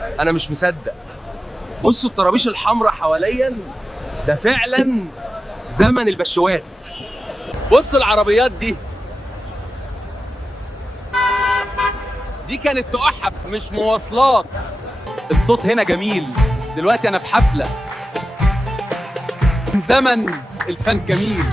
انا مش مصدق. بصوا الطرابيش الحمراء حواليا، ده فعلا زمن البشوات. بصوا العربيات دي كانت تحف مش مواصلات. الصوت هنا جميل. دلوقتي انا في حفلة. زمن الفن جميل.